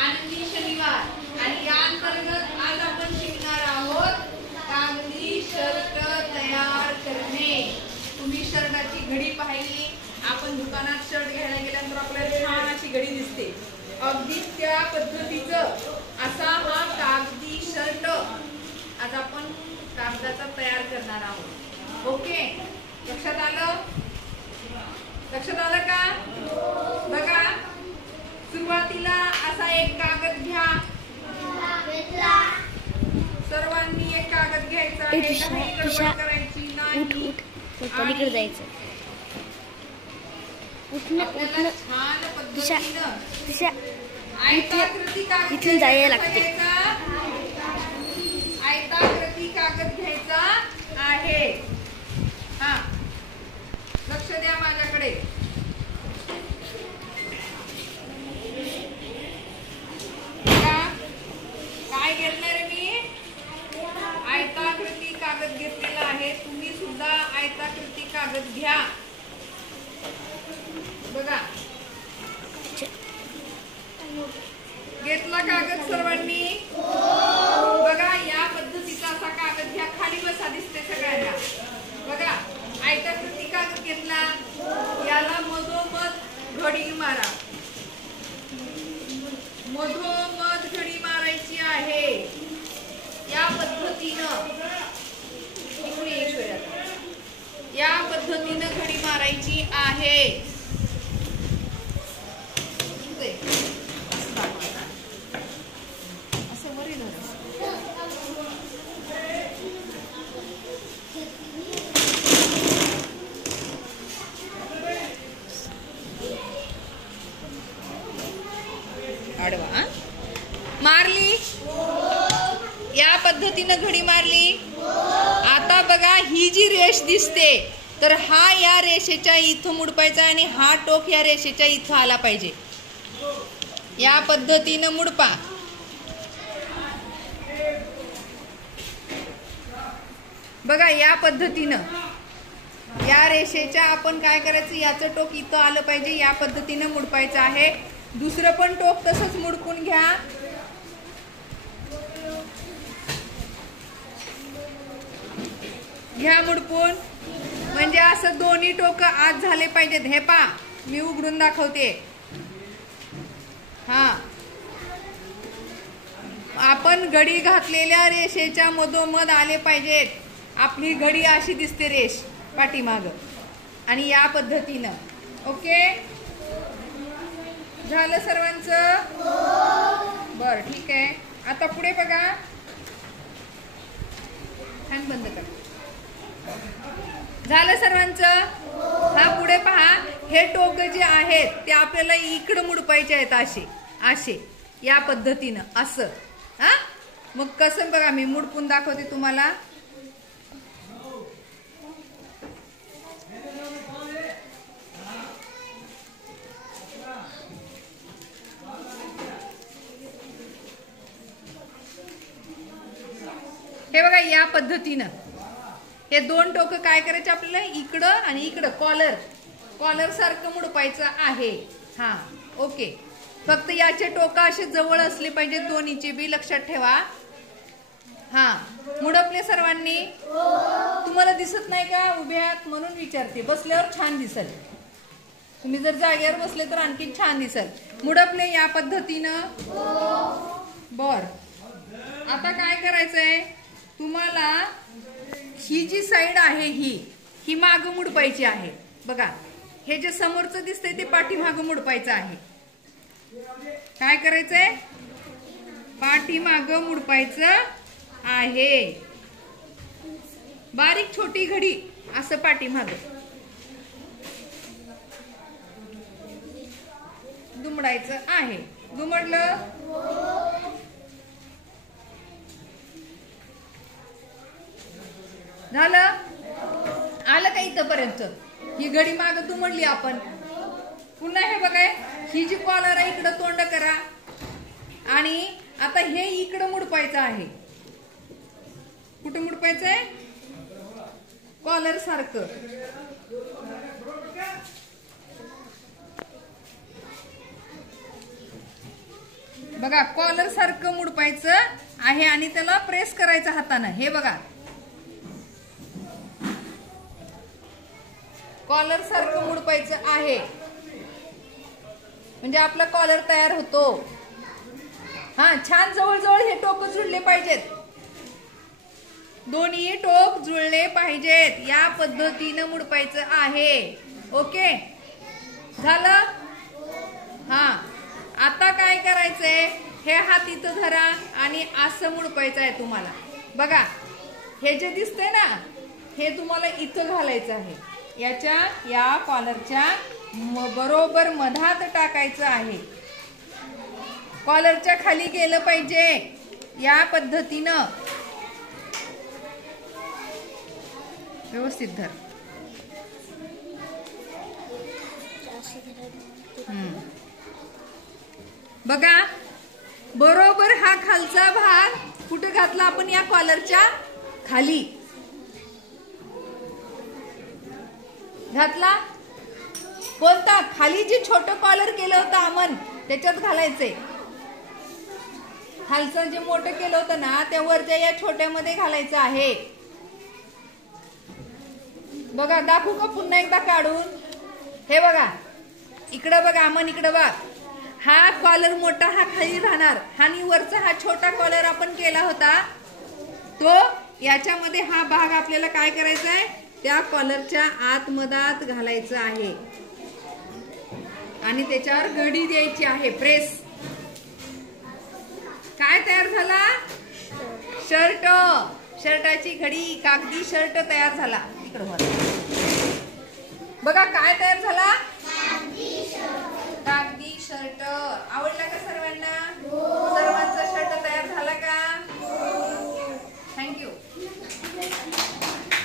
आनंदी शनिवार आणि या अंतर्गत आज आपण शिकणार आहोत कागदी शर्ट तयार करणे। तुम्ही शर्टाची घडी पाहिली, आपण दुकानात शर्ट घ्यायला गेल्यानंतर आपल्याला छान अशी घडी दिसते, अगदी त्या पद्धतीचं असा हा कागदी शर्ट आज आपण कागदाचा तयार करणार आहोत। ओके, लक्षात आलं? लक्षात आलं का? बघा, सुरुवातीला असा एक कागद घ्या, सर्वांनी एक कागद घ्यायचा आहे, काही गडबड करायची नाही। पलीकडे जायचं, आपल्याला छान पद्धतीनं आयताकृती कागद इथून जायला लागते। आयताकृती कागद घ्यायचा आहे। हा, लक्ष द्या माझ्याकडे। काय घेतलंय रे मी? आयताकृती कागद घेतलेला आहे। तुम्ही सुद्धा आयताकृती कागद घ्या। बघा, घेतला कागद सर्वांनी? बघा, या पद्धतीचा असा कागद घ्या, खाली बसा, दिसते सगळ्यांना। बघा, आयताकृती कागद घेतला, याला मधोमध घडी मारा, मधोमध घडी मारायची आहे। या पद्धतीनं या पद्धतीनं घडी मारायची आहे। असं वरी आडवा मारली, या पद्धतीनं घडी मारली। आता बघा, ही जी रेष दिसते, तर हा या रेषेच्या इथं मुडपायचा आणि हा टोक या रेषेच्या इथं आला पाहिजे। या पद्धतीनं मुडपा। बघा, या पद्धतीनं या रेषेच्या आपण काय करायचं, याचं टोक इथं आलं पाहिजे, या पद्धतीनं मुडपायचं आहे। दुसरं पण टोक तसंच मुडपून घ्या। घ्या मुडपून, म्हणजे असं दोन्ही टोक आज झाले पाहिजेत। हे पा, मी उघडून दाखवते। हा, आपण घडी घातलेल्या रेषेच्या मधोमध आले पाहिजेत। आपली घडी अशी दिसते रेष पाठीमाग, आणि या पद्धतीनं। ओके, झालं सर्वांचं? बर, ठीक आहे। आता पुढे बघा, फॅन बंद कर। झालं सर्वांचं? हा, पुढे पहा, हे टोक जे आहेत ते आपल्याला इकडं मुडपायचे आहेत, असे असे, या पद्धतीनं असं। हा, मग कसं बघा, मी मुडपून दाखवते तुम्हाला। हे बघा, या पद्धतीनं हे दोन टोक काय करायचे आपल्याला, इकडं आणि इकडं, कॉलर सारखं मुडपायचं आहे। हा, ओके, फक्त याचे टोक असे जवळ असले पाहिजे, दोन्हीचे बी, लक्षात ठेवा। हा, मुडपले सर्वांनी? तुम्हाला दिसत नाही का उभ्यात? म्हणून विचारते, बसल्यावर छान दिसेल। तुम्ही जर जागेवर बसले तर आणखी छान दिसेल। मुडपले या पद्धतीनं? बर, आता काय करायचंय तुम्हाला, ही जी साइड आहे ही माग मुडपायची आहे। बघा, हे जे समोरचं दिसतंय ते पाठीमाग मुडपायचं आहे। काय करायचंय? पाठीमाग मुडपायचं आहे। बारीक छोटी घडी असं पाठीमाग दुमडायचं आहे। दुमडलं? झालं? आलं का इथपर्यंत? ही घडी माग दुमडली आपण। पुन्हा हे बघा, ही जी कॉलर आहे इकडं तोंड करा, आणि आता हे इकडं मुडपायचं आहे। कुठं मुडपायचंय? कॉलर सारखं। बघा कॉलर सारखं मुडपायचं आहे आणि त्याला प्रेस करायचं हातानं. हे बघा कॉलर सारखं मुडपायचं आहे म्हणजे आपला कॉलर तयार होतो. हा छान जवळ हे टोक जुळले पाहिजेत. दोन्ही टोक जुळले पाहिजेत. या पद्धतीनं मुडपायचं आहे. ओके झालं. हा आता काय करायचंय हे हात इथं धरा आणि असं मुडपायचं आहे तुम्हाला. बघा हे जे दिसतंय ना हे तुम्हाला इथं घालायचं आहे. या कॉलरच्या बरोबर मधात टाकायचं आहे. कॉलरच्या खाली गेलं पाहिजे या पद्धतीनं. व्यवस्थित धर. बघा बरोबर हा खालचा भाग कुठे घातला आपण या कॉलरच्या खाली घातला. कोणता खाली जे छोटं कॉलर केलं होतं अमन त्याच्यात घालायचंय. खालचं जे मोठं केलं होतं ना त्या वरच्या या छोट्यामध्ये घालायचं आहे. बघा दाखवू का पुन्हा एकदा काढून. हे बघा इकडं बघा अमन इकडं बघ. हा कॉलर मोठा हा खाली राहणार आणि वरचा हा छोटा कॉलर आपण केला होता तो याच्यामध्ये हा भाग आपल्याला काय करायचा आहे त्या कॉलरच्या आतमधात घालायचं आहे आणि त्याच्यावर घडी द्यायची आहे प्रेस. काय तयार झाला शर्ट. शर्टाची घडी कागदी शर्ट तयार झाला. इकडं बघा काय तयार झाला